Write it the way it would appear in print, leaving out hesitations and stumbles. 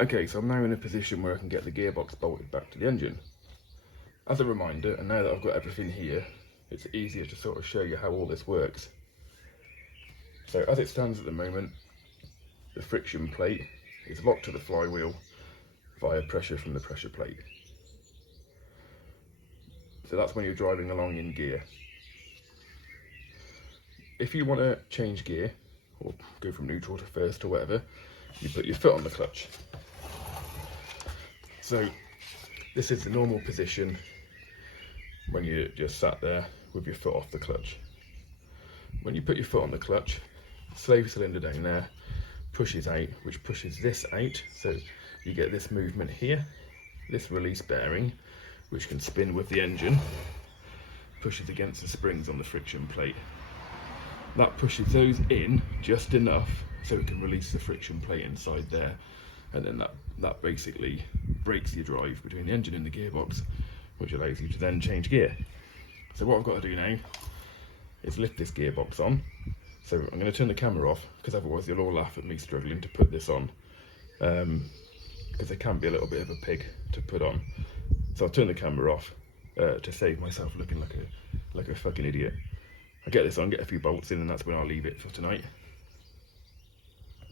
Okay, so I'm now in a position where I can get the gearbox bolted back to the engine. As a reminder, and now that I've got everything here, it's easier to sort of show you how all this works. So as it stands at the moment, the friction plate is locked to the flywheel via pressure from the pressure plate. So that's when you're driving along in gear. If you want to change gear, or go from neutral to first or whatever, you put your foot on the clutch. So this is the normal position when you're just sat there with your foot off the clutch. When you put your foot on the clutch, slave cylinder down there pushes out, which pushes this out, so you get this movement here. This release bearing, which can spin with the engine, pushes against the springs on the friction plate. That pushes those in just enough so it can release the friction plate inside there, and then that basically breaks your drive between the engine and the gearbox, which allows you to then change gear. So what I've got to do now is lift this gearbox on. So I'm going to turn the camera off, because otherwise you'll all laugh at me struggling to put this on, because it can be a little bit of a pig to put on. So I'll turn the camera off to save myself looking like a fucking idiot. I'll get this on, get a few bolts in, and that's when I'll leave it for tonight.